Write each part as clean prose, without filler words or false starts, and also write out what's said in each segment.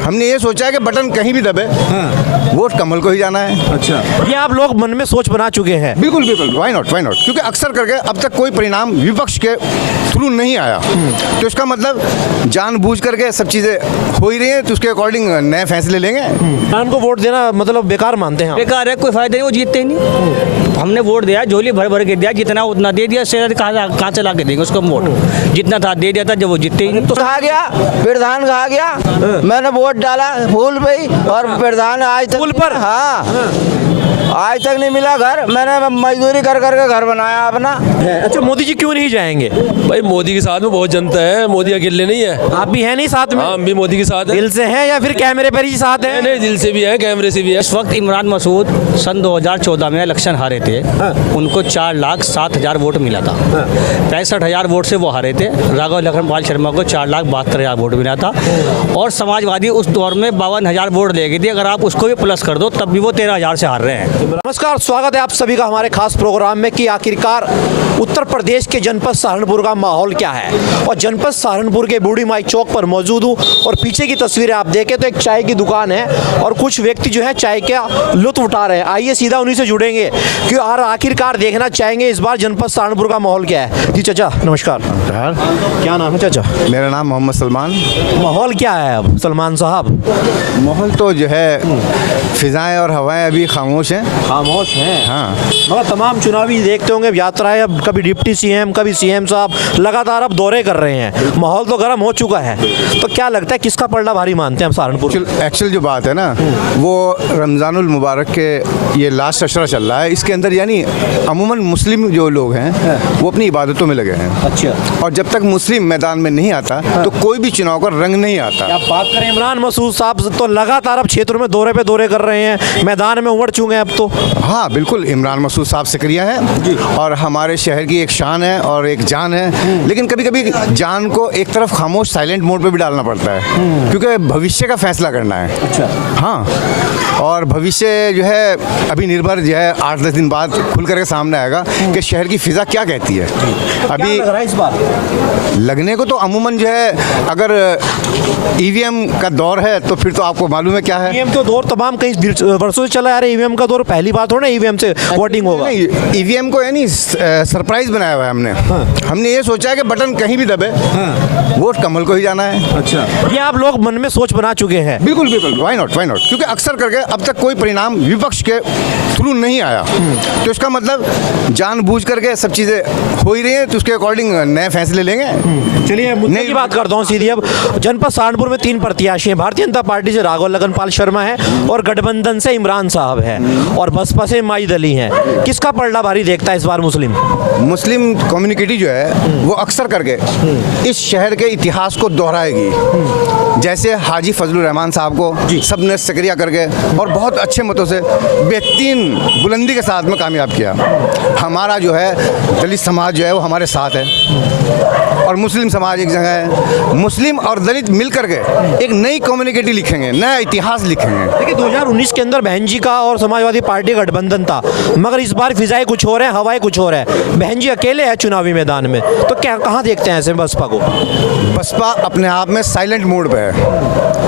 हमने ये सोचा है कि बटन कहीं भी दबे, वोट कमल को ही जाना है। अच्छा, ये आप लोग मन में सोच बना चुके हैं। बिल्कुल बिल्कुल, वाई नॉट, क्योंकि अक्सर करके अब तक कोई परिणाम विपक्ष के थ्रू नहीं आया, तो इसका मतलब जानबूझ करके सब चीज़ें हो ही रही हैं, तो उसके अकॉर्डिंग नए फैसले लेंगे। इमरान को वोट देना मतलब बेकार मानते हैं आप? बेकार है, कोई फायदा नहीं, वो जीतते ही नहीं। हमने वोट दिया, झोली भर भर के दिया, जितना उतना दे दिया, शेयर कहाँ से ला के देंगे उसको वोट? जितना था दे दिया था, जब वो जीतते ही नहीं। तो कहा गया, प्रधान कहा गया, मैंने वोट डाला फूल पे ही, और प्रधान आज तक फूल पर? हाँ, आज तक नहीं मिला घर। मैंने मजदूरी कर करके घर बनाया अपना। अच्छा, मोदी जी क्यों नहीं जाएंगे? भाई मोदी के साथ में बहुत जनता है, मोदी अकेले नहीं है। आप भी हैं नहीं साथ में? हाँ, हम भी मोदी के साथ हैं। दिल से हैं या फिर कैमरे पर ही साथ हैं? नहीं, दिल से भी है, कैमरे से भी है। इस वक्त इमरान मसूद सन 2014 में इलेक्शन हारे थे। उनको 4,07,000 वोट मिला था। 65,000 वोट से वो हारे थे। राघव लखनपाल शर्मा को 4,72,000 वोट मिला था। और समाजवादी उस दौर में 52,000 वोट ले गई थी। अगर आप उसको भी प्लस कर दो, तब भी वो 13,000 से हार रहे हैं। नमस्कार, स्वागत है आप सभी का हमारे खास प्रोग्राम में कि आखिरकार उत्तर प्रदेश के जनपद सहारनपुर का माहौल क्या है। और जनपद सहारनपुर के बूढ़ी माई चौक पर मौजूद हूँ और पीछे की तस्वीरें आप देखें तो एक चाय की दुकान है और कुछ व्यक्ति जो है चाय का लुत्फ उठा रहे हैं। आइए सीधा उन्हीं से जुड़ेंगे कि और आखिरकार देखना चाहेंगे इस बार जनपद सहारनपुर का माहौल क्या है। जी चाचा नमस्कार। क्या नाम है चाचा? मेरा नाम मोहम्मद सलमान। माहौल क्या है अब सलमान साहब? माहौल तो जो है फिजाएं और हवाएं अभी खामोश हैं। खामोश हैं। हाँ, मगर तमाम चुनावी देखते होंगे यात्राएं, अब कभी डिप्टी सीएम कभी सीएम साहब लगातार अब दौरे कर रहे हैं। माहौल तो गर्म हो चुका है, तो क्या लगता है किसका पलड़ा भारी मानते हैं हम सहारनपुर? एक्चुअल जो बात है ना, वो रमज़ानुल मुबारक के ये लास्ट अशरा चल रहा है, इसके अंदर यानी अमूमन मुस्लिम जो लोग हैं वो अपनी इबादतों में लगे हैं। अच्छा, और जब तक मुस्लिम मैदान में नहीं आता तो कोई भी चुनाव का रंग नहीं आता। आप बात करें इमरान मसूद साहब तो लगातार अब क्षेत्रों में दौरे पे दौरे कर रहे हैं, मैदान में उमड़ चुके हैं अब तो। हाँ बिल्कुल, इमरान मसूद साहब शुक्रिया है और हमारे शहर की एक शान है और एक जान है। लेकिन कभी कभी जान को एक तरफ खामोश साइलेंट मोड पे भी डालना पड़ता है, क्योंकि भविष्य का फैसला करना है। अच्छा, हाँ, और भविष्य जो है अभी निर्भर जो है 8-10 दिन बाद खुल करके सामने आएगा कि शहर की फिजा क्या कहती है। तो अभी क्या लग रहा है इस बार? लगने को तो अमूमन जो है अगर ईवीएम का दौर है तो फिर तो आपको मालूम है क्या है। ईवीएम तो दौर तमाम कई वर्षों से चला आ रहा है। ईवीएम का दौर पहली बार थोड़ा ना ईवीएम से वोटिंग होगा। नहीं, ईवीएम को यानी सरप्राइज बनाया हुआ है हमने। हमने ये सोचा है कि बटन कहीं भी दबे, वोट कमल को ही जाना है। अच्छा, ये आप लोग मन में सोच बना चुके हैं। बिल्कुल बिल्कुल, वाई नॉट, क्योंकि अक्सर करके अब तक कोई परिणाम विपक्ष के थ्रू नहीं आया, तो इसका मतलब जानबूझ करके सब चीज़ें हो ही रही हैं, तो उसके अकॉर्डिंग नए फैसले लेंगे। चलिए मुद्दे की बात करता हूँ सीधी। अब जनपद सहारनपुर में 3 प्रत्याशी हैं। भारतीय जनता पार्टी से राघव लखनपाल शर्मा है और गठबंधन से इमरान साहब है और बसपा से माजिद अली हैं। किसका पलड़ा भारी देखता है इस बार? मुस्लिम कम्युनिटी जो है वो अक्सर करके इस शहर के इतिहास को दोहराएगी। जैसे हाजी फजलुर रहमान साहब को सब ने सक्रिय करके और बहुत अच्छे मतों से बेहतरीन बुलंदी के साथ में कामयाब किया। हमारा जो है दलित समाज जो है वो हमारे साथ है और मुस्लिम समाज एक जगह है। मुस्लिम और दलित मिल करके एक नई कम्युनिटी लिखेंगे, नया इतिहास लिखेंगे। देखिए 2019 के अंदर बहन जी का और समाजवादी पार्टी का गठबंधन था, मगर इस बार फिजाएं कुछ और है, हवाएं कुछ और है। बहन जी अकेले है चुनावी मैदान में, तो क्या कहाँ देखते हैं ऐसे बसपा को? बसपा अपने आप में साइलेंट मोड पे है,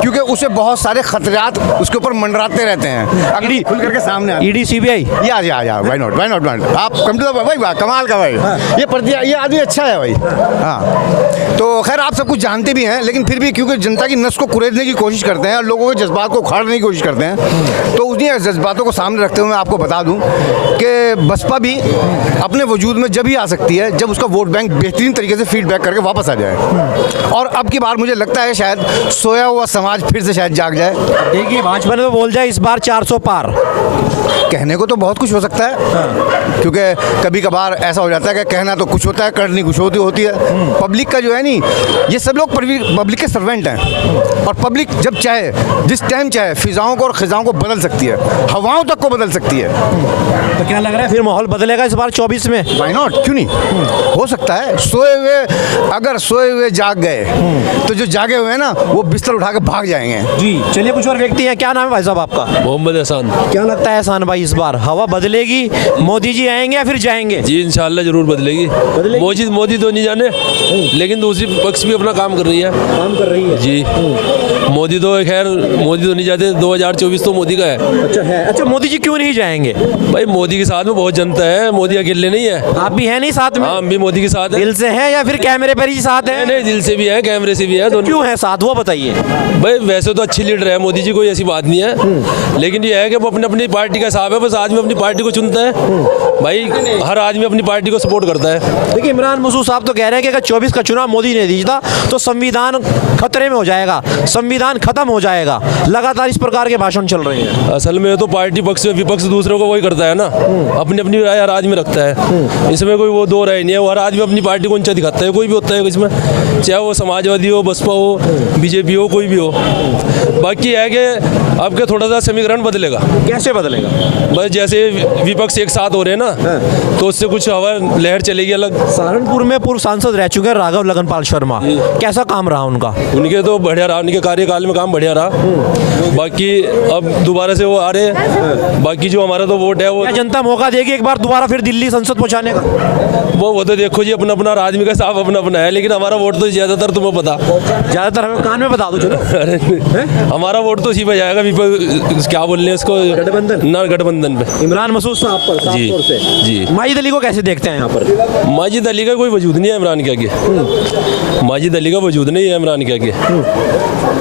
क्योंकि उसे बहुत सारे खतरात उसके ऊपर मंडराते रहते हैं। अगर खुल करके सामने ईडी सीबीआई या व्हाई नॉट आप कम टू भाई, कमाल का भाई, ये प्रतिया ये आदमी अच्छा है भाई। हाँ, तो खैर आप सब कुछ जानते भी हैं, लेकिन फिर भी क्योंकि जनता की नस को कुरेदने की कोशिश करते हैं और लोगों के जज्बात को उखाड़ने की कोशिश करते हैं, तो उन्हीं जज्बातों को सामने रखते हुए मैं आपको बता दूं कि बसपा भी अपने वजूद में जब ही आ सकती है जब उसका वोट बैंक बेहतरीन तरीके से फीडबैक करके वापस आ जाए। और अब की बार मुझे लगता है शायद सोया हुआ समाज फिर से शायद जाग जाए। देखिए भाजपा ने तो बोल जाए इस बार 400 पार। कहने को तो बहुत कुछ हो सकता है, क्योंकि कभी कभार ऐसा हो जाता है कि कहना तो कुछ होता है, करनी कुछ होती है। पब्लिक का जो है नहीं, ये सब लोग पब्लिक के सर्वेंट हैं और पब्लिक जब चाहे जिस टाइम चाहे फिजाओं को और खिजाओं को बदल सकती है, हवाओं तक को बदल सकती है। तो क्या लग रहा है फिर माहौल बदलेगा इस बार 24 में? व्हाई नॉट, क्यों नहीं, हो सकता है। अगर सोए हुए जाग गए तो जो जागे हुए हैं ना वो बिस्तर उठा के भाग जाएंगे। जी चलिए कुछ और व्यक्ति हैं। क्या नाम है भाई साहब आपका? मोहम्मद एहसान। क्या लगता है एहसान भाई इस बार हवा बदलेगी, मोदी जी आएंगे या फिर जाएंगे? जी इंशाल्लाह जरूर बदलेगी। मोदी तो नहीं जाने, लेकिन दूसरी पक्ष भी अपना काम कर रही है। काम कर रही है जी मोदी तो नहीं जाते, 2024 तो मोदी का है। अच्छा है। अच्छा मोदी जी क्यों नहीं जाएंगे? भाई मोदी के साथ में बहुत जनता है, मोदी अकेले नहीं है। आप भी हैं नहीं साथ में? हाँ हम भी मोदी के साथ हैं। दिल से हैं या फिर कैमरे पर ही साथ हैं? नहीं दिल से भी है, कैमरे से भी है, दोनों। क्यों है साथ वो बताइए। भाई वैसे तो अच्छी लीडर है मोदी जी, कोई ऐसी बात नहीं है, लेकिन ये है कि वो अपनी अपनी पार्टी का हिसाब है, बस आदमी अपनी पार्टी को चुनता है। भाई हर आदमी अपनी पार्टी को सपोर्ट करता है। देखिए इमरान मसूद साहब तो कह रहे हैं कि अगर 24 का चुनाव मोदी ने जीता तो संविधान खतरे में हो जाएगा, संविधान खत्म हो जाएगा। लगातार इस प्रकार के भाषण चल रहे हैं। असल में तो पार्टी पक्ष विपक्ष दूसरों को वही करता है ना, अपनी अपनी राय हर आदमी रखता है। इसमें कोई वो दो राय नहीं है, हर आदमी अपनी पार्टी को ऊंचा दिखाता है, कोई भी होता है इसमें, चाहे वो समाजवादी हो, बसपा हो, बीजेपी हो, कोई भी हो। बाकी है कि अब के थोड़ा सा समीकरण बदलेगा। कैसे बदलेगा? बस जैसे विपक्ष एक साथ हो रहे हैं ना, तो उससे कुछ हवा लहर चलेगी अलग। सहारनपुर में पूर्व सांसद रह चुके हैं राघव लगनपाल शर्मा, कैसा काम रहा उनका? उनके तो बढ़िया रहा, उनके कार्यकाल में काम बढ़िया रहा। बाकी अब दोबारा से वो आ रहे हैं, बाकी जो हमारा तो वोट है वो क्या जनता मौका देगी एक बार दोबारा फिर दिल्ली संसद पहुंचाने का? वो तो देखो जी, अपना अपना आदमी का साफ अपना अपना है, लेकिन हमारा वोट तो ज्यादातर तुम्हें पता, ज्यादातर हमें कान में बता दो चलो। अरे हमारा वोट तो इसी पे जाएगा, क्या बोल रहे हैं इसको, गठबंधन ना गठबंधन पे। इमरान मसूद साहब पर साफ जी, तौर से जी। माजिद अली को कैसे देखते हैं यहाँ पर? माजिद अली का कोई वजूद नहीं है इमरान के आगे, माजिद अली का वजूद नहीं है इमरान के आगे।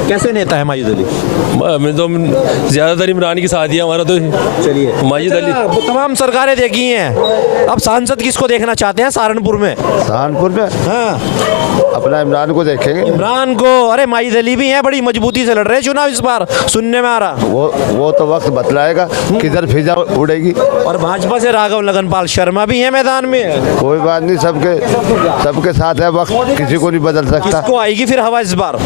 कैसे नेता है माजिद अली? हमें तो ज्यादातर इमरान के साथ ही है हमारा तो। चलिए माजिद अली तमाम सरकारें देखी हैं, अब सांसद किसको देखना चाहते हैं सहारनपुर में? सहारनपुर में हाँ अपना इमरान को देखेंगे। इमरान को। अरे माजिद अली भी हैं, बड़ी मजबूती से लड़ रहे हैं चुनाव इस बार, सुनने में आ रहा। वो तो वक्त बतलाएगा किधर फिजा उड़ेगी। और भाजपा से राघव लगनपाल शर्मा भी हैं मैदान में। कोई बात नहीं, सबके साथ है, वक्त किसी को नहीं बदल सकता। किसको आएगी फिर हवा इस बार?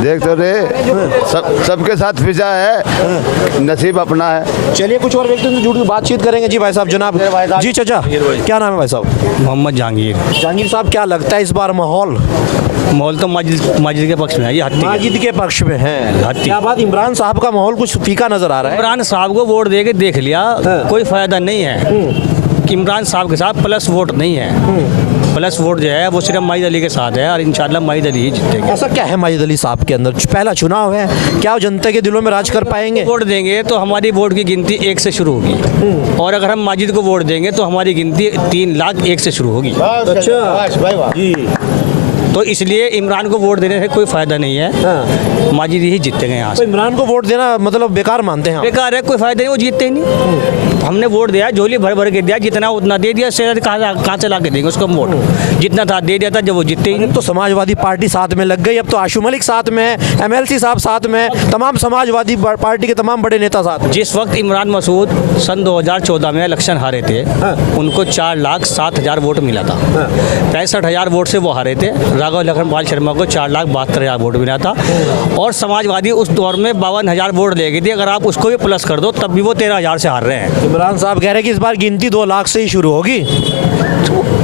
देख तो रहे सबके साथ फिजा है, नसीब अपना है। चलिए कुछ और व्यक्तियों से जुड़ के बातचीत करेंगे। जी भाई साहब, जनाब जी चाचा क्या नाम है भाई साहब? मोहम्मद जहांगीर। जहांगीर साहब क्या लगता है इस बार माहौल? माहौल तो माजिद के पक्ष में है, ये हत्ती है। माजिद के पक्ष में है। हत्ती। क्या बात, इमरान साहब का माहौल कुछ फीका नजर आ रहा है? इमरान साहब को वोट दे के देख लिया, कोई फायदा नहीं है। कि इमरान साहब के साथ प्लस वोट नहीं है, प्लस वोट जो है वो सिर्फ माजिद अली के साथ है, और इंशाल्लाह माजिद अली ही जीतेंगे। ऐसा क्या है माजिद अली साहब के अंदर? पहला चुनाव है, क्या वो जनता के दिलों में राज कर पाएंगे? वोट देंगे तो हमारी वोट की गिनती 1 से शुरू होगी, और अगर हम माजिद को वोट देंगे तो हमारी गिनती 3 लाख 1 से शुरू होगी। अच्छा जी। तो इसलिए इमरान को वोट देने से कोई फायदा नहीं है, माजिद ही जीतेंगे यहाँ तो से। इमरान को वोट देना मतलब बेकार मानते हैं आप? बेकार है, कोई फायदा नहीं, वो जीतते ही नहीं। हमने वोट दिया, झोली भर भर के दिया, जितना उतना दे दिया, शेयर कहाँ से ला के देंगे उसको वोट? जितना था दे दिया था, जब वो जीतते ही नहीं। तो समाजवादी पार्टी साथ में लग गई, अब तो आशू मलिक साथ में है, MLC साहब साथ में, तमाम समाजवादी पार्टी के तमाम बड़े नेता साथ में। जिस वक्त इमरान मसूद सन 2014 में इलेक्शन हारे थे, उनको 4,07,000 वोट मिला था। 65,000 वोट से वो हारे थे। राघव लगनपाल शर्मा को 4,72,000 वोट मिला था, और समाजवादी उस दौर में 52,000 वोट ले गई थी। अगर आप उसको भी प्लस कर दो तब भी वो 13,000 से हार रहे हैं। इमरान साहब कह रहे हैं कि इस बार गिनती 2 लाख से ही शुरू होगी।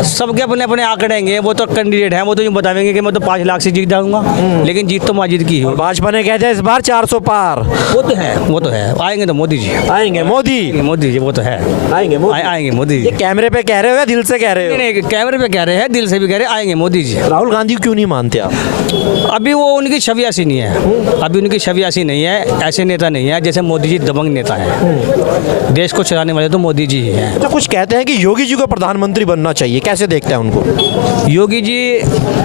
सबके अपने अपने आंकड़ेंगे, वो तो कैंडिडेट हैं, वो तो यूँ बताएंगे कि मैं तो 5 लाख से जीत जाऊंगा, लेकिन जीत तो माजिद की हो। भाजपा ने कह दिया इस बार 400 पार। वो तो है, वो तो है, आएंगे तो मोदी जी आएंगे, मोदी जी, वो तो है, आएंगे, आएंगे मोदी जी। ये कैमरे पे कह रहे हो या दिल से कह रहे हो? नहीं, कैमरे पे कह रहे हैं, दिल से भी कह रहे हैं, आएंगे मोदी जी। राहुल गांधी क्यों नहीं मानते आप? अभी वो उनकी छवि ऐसी नहीं है, अभी उनकी छवि ऐसी नहीं है, ऐसे नेता नहीं है जैसे मोदी जी दबंग नेता है। देश को चलाने वाले तो मोदी जी ही हैं। अच्छा, कुछ कहते हैं कि योगी जी को प्रधानमंत्री बनना चाहिए, कैसे देखते हैं उनको? योगी जी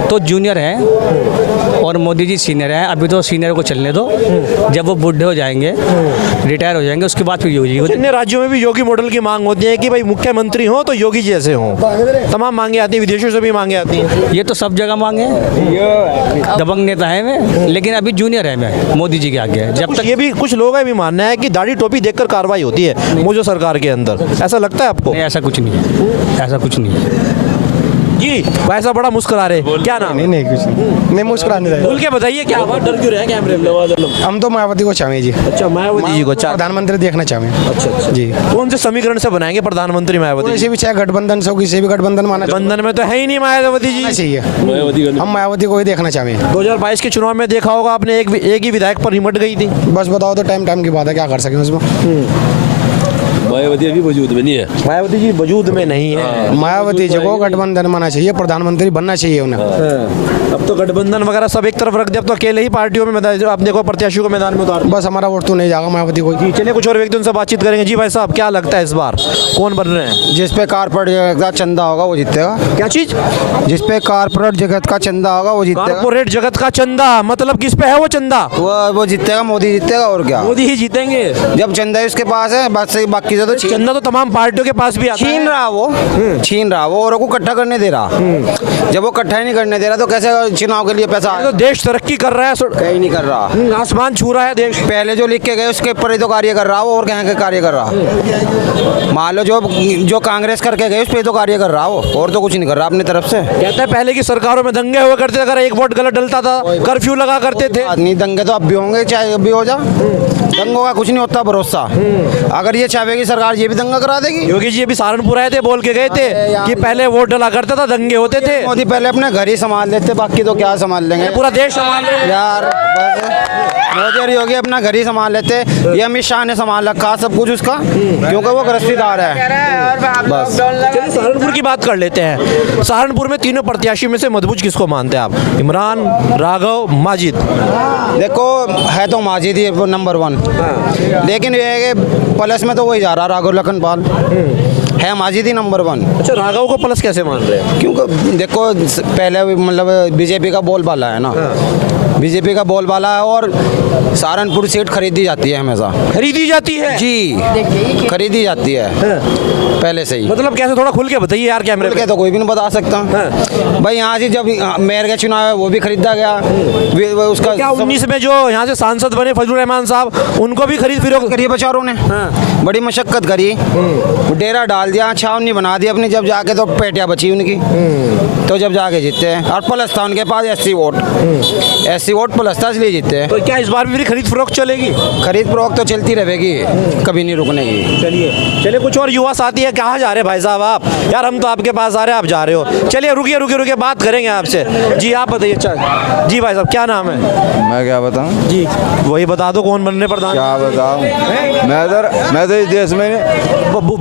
तो जूनियर हैं और मोदी जी सीनियर हैं। अभी तो सीनियर को चलने दो, जब वो बूढ़े हो जाएंगे, रिटायर हो जाएंगे, उसके बाद फिर योगी जी। अन्य राज्यों में भी योगी मॉडल की मांग होती है कि भाई मुख्यमंत्री हो तो योगी जैसे हो। तमाम मांगे आती हैं, विदेशों से भी मांगे आती हैं। ये तो सब जगह मांगे, दबंग नेता है मैं, लेकिन अभी जूनियर है मैं मोदी जी के आगे। जब तक ये भी कुछ लोगों का भी मानना है कि दाढ़ी टोपी देखकर कार्रवाई होती है मोदी सरकार के अंदर, ऐसा लगता है आपको? नहीं, ऐसा कुछ नहीं है, ऐसा कुछ नहीं है जी। भाई साहब बड़ा मुस्कुरा रहे, क्या नाम? नहीं कुछ नहीं मुस्कुराने रहे। खुल के बताइए क्या बात, डर क्यों रहे कैमरे में? हम तो मायावती को चाहेंगे जी। अच्छा, मायावती जी को प्रधानमंत्री देखना चाहेंगे। अच्छा जी। कौन से समीकरण से बनाएंगे प्रधानमंत्री मायावती? किसी भी चाहे गठबंधन से हो, किसी भी गठबंधन माना बंधन में तो है ही नहीं मायावती जी। चाहिए, हम मायावती को ही देखना चाहेंगे। 2022 के चुनाव में देखा होगा आपने, एक ही विधायक पर हिमट गई थी। बस बताओ तो टाइम की बात है, क्या कर सकें उसमें। मायावती अभी वजूद में नहीं है। मायावती जी वजूद में नहीं है। मायावती जी को गठबंधन माना चाहिए, प्रधानमंत्री बनना चाहिए उन्हें। अब तो गठबंधन वगैरह सब एक तरफ रख दिया, अब तो अकेले ही पार्टियों में मैदान, आप देखो प्रत्याशियों को मैदान में उतार। बस हमारा वोट तो नहीं जाएगा मायावती को। जी चलिए कुछ और व्यक्ति उनसे बातचीत करेंगे। जी भाई साहब क्या लगता है इस बार कौन बन रहे हैं? जिस पे कारपोरेट का चंदा होगा वो जीतेगा। क्या चीज? जिस पे कारपोरेट जगत का चंदा होगा वो जीतेगा। कारपोरेट जगत का चंदा मतलब किस पे है वो चंदा? वो जीतेगा, मोदी जीतेगा और क्या। मोदी ही जीतेंगे। जब चंदा ही उसके पास है बस सही, बाकी से तो चंदा तो तमाम पार्टियों के पास भी आता है। छीन रहा वो औरों को इकट्ठा करने दे रहा। जब वो इकट्ठा ही नहीं करने दे रहा तो कैसे चुनाव के लिए पैसा तो देश तरक्की कर रहा है, कहीं नहीं कर रहा। आसमान छू रहा है देश। पहले जो लिख के गए उसके ऊपर ही तो कार्य कर रहा वो, और कहाँ के कार्य कर रहा। मान लो जो कांग्रेस करके गए उस पर तो कार्य कर रहा वो, और तो कुछ नहीं कर रहा अपनी तरफ से। कहते हैं पहले की सरकारों में दंगे हुआ करते थे, अगर एक वोट गलत डलता था कर्फ्यू लगा करते थे। नहीं दंगे तो अब भी होंगे, चाहे अब भी हो जा। दंगों का कुछ नहीं होता भरोसा। अगर ये चाहेगी सरकार ये भी दंगा करा देगी। योगी जी अभी सहारनपुर आए थे, बोल के गए थे कि पहले वोट डला करता था दंगे होते थे। मोदी पहले अपने घर ही संभाल लेते, बाकी तो क्या संभाल लेंगे। पूरा देश संभाल रहे हैं। यार बस मोदी और योगी अपना घर ही संभाल लेते। ये अमित शाह ने संभाल रखा सब कुछ उसका, क्योंकि वो गृहस्थीदार है। बस चलिए सहारनपुर की बात कर लेते हैं। सहारनपुर में तीनों प्रत्याशी में से मजबूत किसको मानते हैं आप? इमरान, राघव, माजिद? देखो है तो माजिद ही वो नंबर 1, लेकिन ये है कि प्लस में तो वही जा रहा राघव लखनपाल है। माजिद ही नंबर 1। अच्छा राघव को प्लस कैसे मान रहे हैं? क्योंकि देखो पहले मतलब बीजेपी का बोलबाला है ना, बीजेपी का बोलबाला है, और सहारनपुर सीट खरीदी जाती है हमेशा। खरीदी जाती है जी, खरीदी जाती है पहले से ही। मतलब कैसे? थोड़ा खुल के बताइए यार कैमरे के तो कोई भी नहीं बता सकता भाई। यहाँ से जब मेयर का चुनाव है वो भी खरीदा गया। उसका क्या 19 में जो यहाँ से सांसद बने फजलुर रहमान साहब, उनको भी खरीद फिरोख्त करी बेचारों ने। बड़ी मशक्कत करी, डेरा डाल दिया, छावनी बना दी अपनी, जब जाके तो पेटियां बची उनकी, तो जब जाके जीते हैं। और प्लस था उनके पास SC वोट प्लस था, इसलिए जीते हैं। तो क्या इस बार भी खरीद फरोख्त चलेगी? खरीद फरोख्त तो चलती रहेगी, कभी नहीं रुकने की। चलिए कुछ और युवा साथी है। कहाँ जा रहे हैं भाई साहब आप? यार हम तो आपके पास आ रहे हैं, आप जा रहे हो। चलिए रुकिए बात करेंगे आपसे। जी आप बताइए। अच्छा जी भाई साहब क्या नाम है? मैं क्या बताऊं? जी वही बता दो कौन बनने प्रधान। क्या बताऊं? मैं तो इस देश में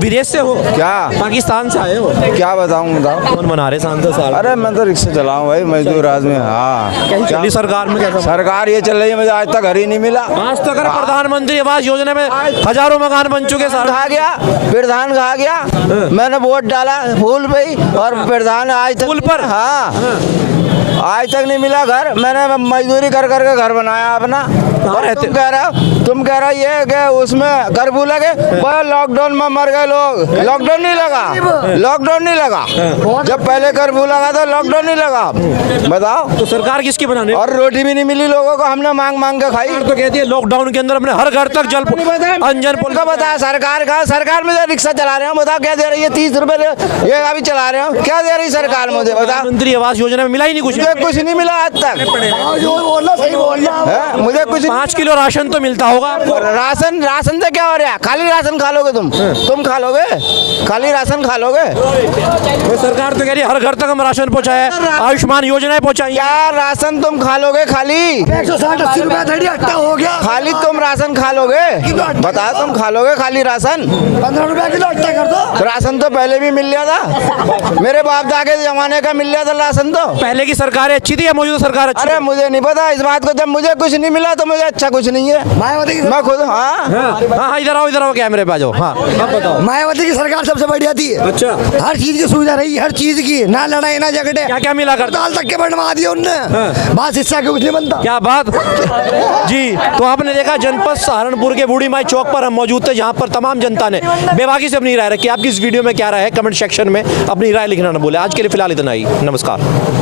विदेश से हो क्या, पाकिस्तान से आए हो? क्या बताऊं? कौन बना रहे सांसद साहब? अरे मैं तो रिक्शा चलाऊं भाई, मजदूर आदमी। हाँ चली सरकार में कैसा? सरकार ये चल रही है, मुझे आज तक घर ही नहीं मिला। आज तक प्रधानमंत्री आवास योजना में हजारों मकान बन चुके सर। खा गया प्रधान, खा गया। मैंने वोट डाला फूल पे ही, और प्रधान आज तक फूल पर? हाँ आज तक नहीं मिला घर। मैंने मजदूरी कर करके घर बनाया अपना। और तुम कह रहे हो ये कि उसमें कर्फ्यू लगे। लॉकडाउन में मर गए लोग। लॉकडाउन नहीं लगा। जब पहले कर्फ्यू लगा था लॉकडाउन नहीं लगा। बताओ तो सरकार किसकी बनाने? और रोटी भी नहीं मिली लोगों को, हमने मांग के खाई। तो कहती है लॉकडाउन के अंदर अपने हर घर तक जल अंजन पुल का बताया। सरकार में रिक्शा चला रहे हो, बताओ क्या दे रही है? 30 रुपए ये अभी चला रहे हो, क्या दे रही सरकार मुझे? बताओ। प्रधानमंत्री आवास योजना में मिला ही नहीं कुछ। कुछ नहीं मिला आज तक। मुझे कुछ 5 किलो राशन तो मिलता होगा। राशन से क्या हो रहा है? खाली राशन खा लोगे तुम खा लोगे? खाली राशन खा लोगे? तो सरकार तो कह रही है हर घर तक हम राशन पहुंचाए, आयुष्मान योजनाएं पहुंचाई। क्या राशन तुम खा लोगे? खाली 160-80 रुपया हो गया। खाली तुम राशन खा लोगे? बताओ तुम खा लोगे खाली राशन? 15 रुपया किलो अट्टा कर दो। राशन तो पहले भी मिल गया था, मेरे बाप दादा के जमाने का मिल गया था राशन। तो पहले की सरकार अच्छी थी या मौजूदा सरकार अच्छी? अरे मुझे नहीं पता इस बात को। जब मुझे कुछ नहीं मिला तो मुझे अच्छा कुछ नहीं है। मैं खुद हाँ इधर आओ कैमरे पे आ जाओ। हाँ अब बताओ। मायावती की सरकार सबसे बढ़िया थी। अच्छा हर चीज की सुविधा रही, हर चीज की, ना लड़ाई ना झगड़े। क्या मिला कर? दाल तक के बनवा दिए उनने। बस इससे कुछ नहीं बनता। क्या बात जी। तो आपने देखा जनपद सहारनपुर के बूढ़ी माई चौक पर हम मौजूद थे, जहां पर तमाम जनता ने बेबाकी से अपनी राय रखी। आपकी इस वीडियो में क्या राय है कमेंट सेक्शन में अपनी राय लिखना न भूले। आज के लिए फिलहाल इतना ही, नमस्कार।